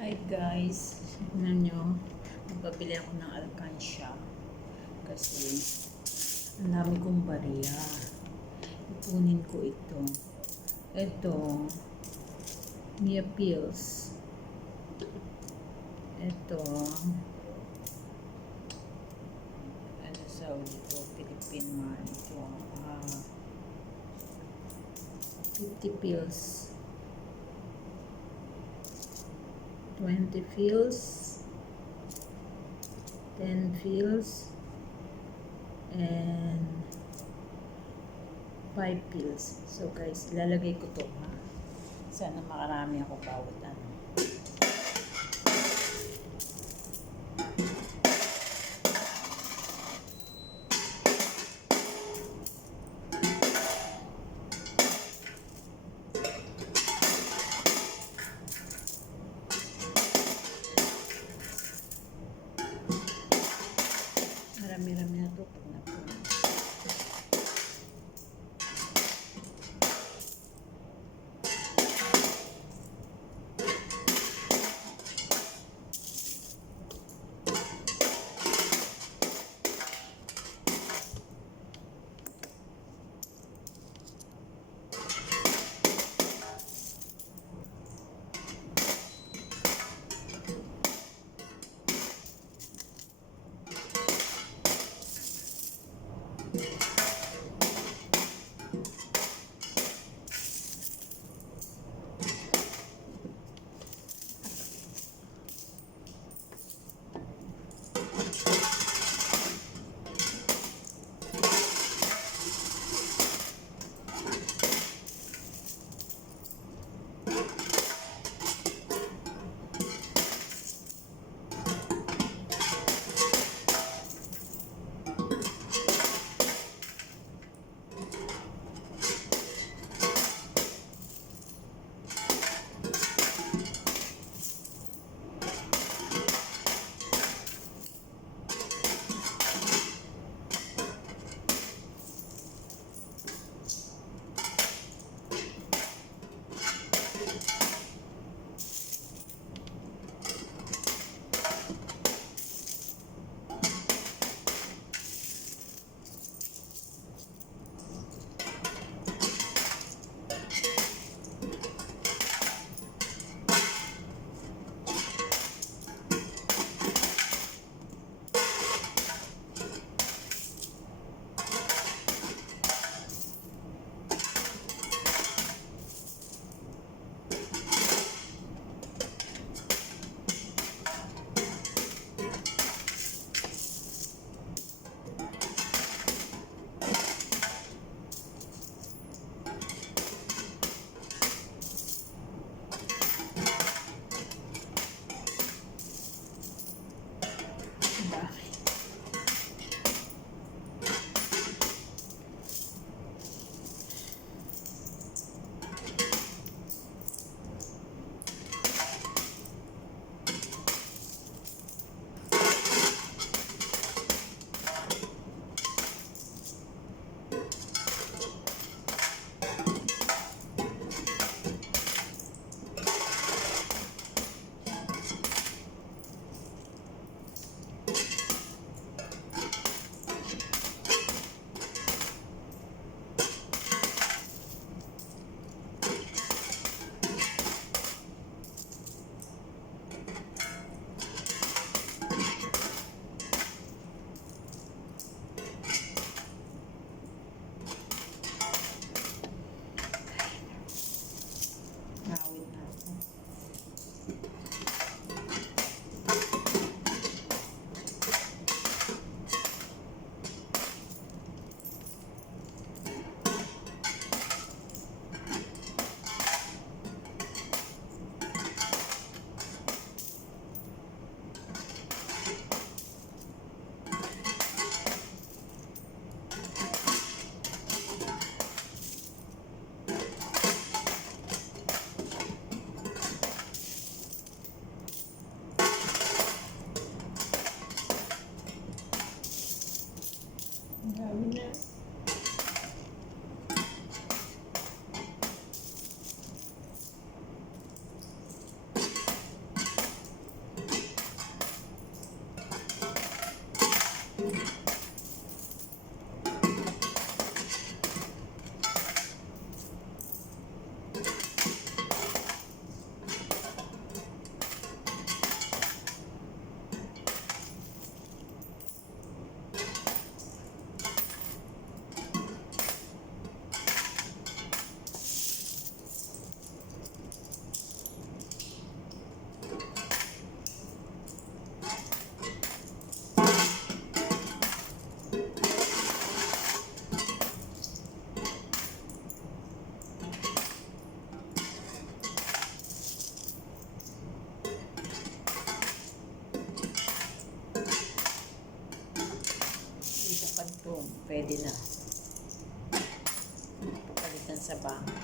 Hi guys, tignan nyo, magpapili ako ng alkansya kasi ang dami kong bariya. Ipunin ko ito. Ito, Mia Pills. Ito, ano sa ito, Philippine man. Ito, 50 pills. 20 fills, 10 fills, and 5 pills. So guys, ilalagay ko to ha. Sana makarami ako bawat ano. Marami-rami na to pag napuno. pwede na. Pagalitan sa bangko.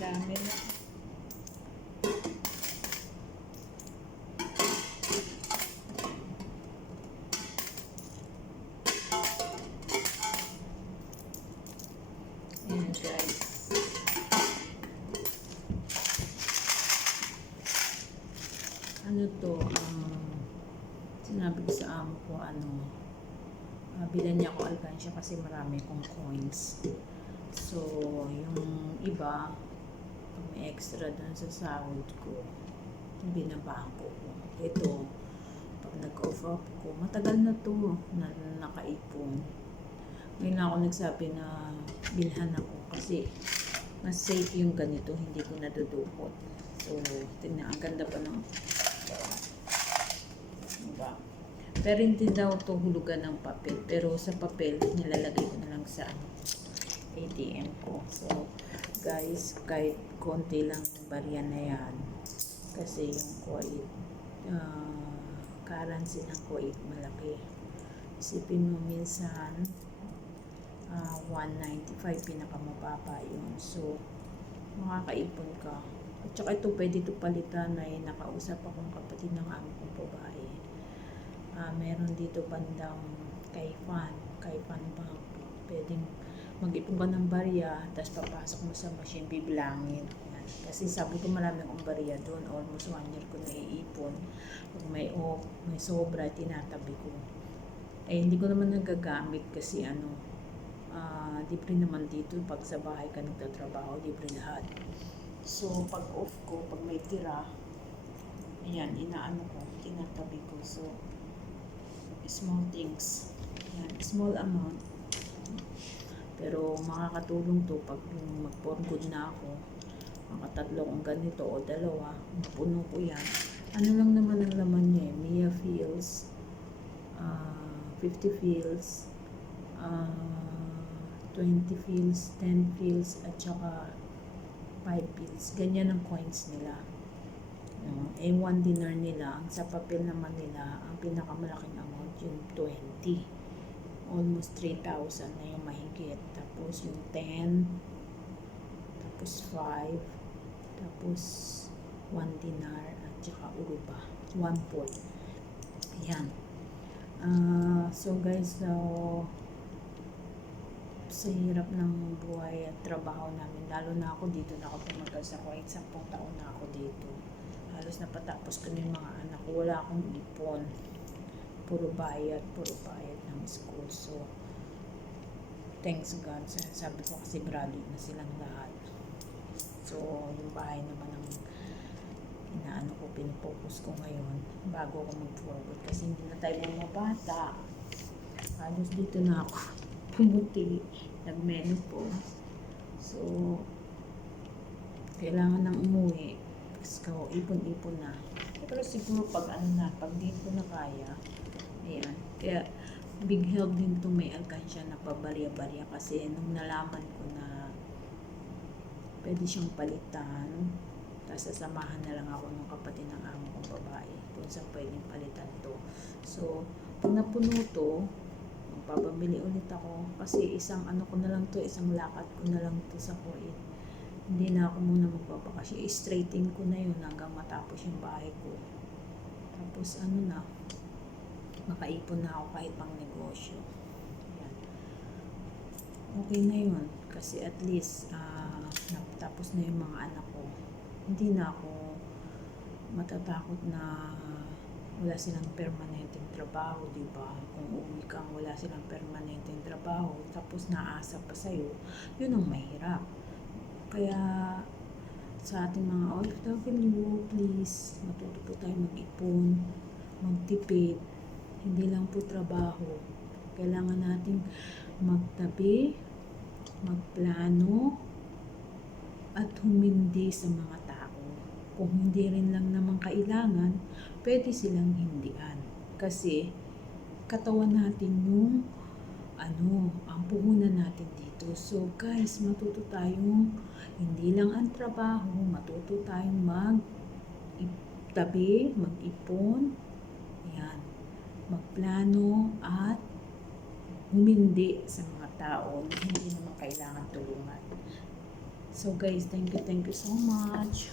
Dami na. Ayan guys. Ano to? Sinabi ko sa amo ko bilan niya ako alkansya kasi marami akong coins. So, yung iba may extra dun sa sahod ko, binabangko ko. Ito, pag nag-off ko, matagal na to na nakaipon. Ngayon na ako nagsabi na bilhan ako kasi mas safe yung ganito, hindi ko nadudukot. So, tingnan, ang ganda pa ng diba? Pero hindi daw to hulugan ng papel. Pero sa papel, nilalagay ko na lang sa ATM ko. So, guys, kahit konti lang barya na yan. Kasi yung Kuwait, currency ng Kuwait malaki. Isipin mo minsan, 195 pinakamababa yun. So, makakaipon ka. At saka ito, pwede ito palitan ay nakausap akong kapatid ng amo kong babae. Meron dito bandang Kaifan Bank. Pwedeng mag-ipon ka ng barya, tapos papasok mo sa machine, bibilangin. Yan. Kasi sabi ko marami akong barya doon, almost 1 year ko naiipon. Pag may sobra, tinatabi ko. Eh, hindi ko naman nagagamit kasi libre naman dito. Pag sa bahay ka nagtatrabaho, libre lahat. So, pag off ko, pag may tira, ayan, tinatabi ko. So, small things. Ayan, small amount. Pero makakatulong to pag mag-for good na ako. Makatatlo kong ganito o dalawa, mapuno ko yan. Ano lang naman ang laman niya eh. Mia Feels, 50 Feels, 20 Feels, 10 Feels, at saka 5 Feels. Ganyan ang coins nila. A1 dinar nila, ang sa papel naman nila, ang pinakamalaking amount yung 20. almost 3,000 na yung mahigit. Tapos yung 10, tapos 5, tapos 1 dinar, at saka uruba, 1 fourth. Ayan. So guys, sa hirap ng buhay at trabaho namin, lalo na ako dito na ako tumagal sa Kuwait, 10 taon na ako dito. Halos napatapos ko na yung mga anak ko, wala akong ipon. Puro bayad ng school. So, thanks God. Sabi ko kasi graduate na silang lahat. So, yung bahay naman ang inaano ko, pinipokus ko ngayon bago ako mag-forward. Kasi hindi na tayo mga bata. Halos dito na ako pumuti, nag-menopause. So, kailangan nang umuwi. So, ipon-ipon na. Pero siguro pag pag dito na kaya, ayan. Kaya, big help din to may alkansya na pabarya-barya kasi nung nalaman ko na pwede siyang palitan, tapos sasamahan na lang ako ng kapatid ng amo kong babae kung saan pwedeng palitan to. So, pag napuno to, magpapabili ulit ako kasi isang ko na lang to, isang lakad ko na lang to sa Kuwait. Hindi na ako muna magpapakasya. I-straighten ko na yun hanggang matapos yung bahay ko. Tapos makaipon na ako kahit pang negosyo. Ayan. Okay na yun. Kasi at least, tapos na yung mga anak ko. Hindi na ako matatakot na wala silang permanenteng trabaho, di ba? Kung uwi kang wala silang permanenteng trabaho, tapos naasa pa sa'yo, yun ang mahirap. Kaya, sa ating mga OFW, please, matuto po tayo mag-ipon, magtipid, hindi lang po trabaho. Kailangan nating magtabi, magplano, at humindi sa mga tao. Kung hindi rin lang naman kailangan, pwede silang hindian. Kasi, katawan natin yung ang puhunan natin dito. So guys, matuto tayong hindi lang ang trabaho, matuto tayong magtabi, mag-ipon, ayan, magplano at humindi sa mga tao na hindi naman kailangan tulungan. So guys, thank you so much.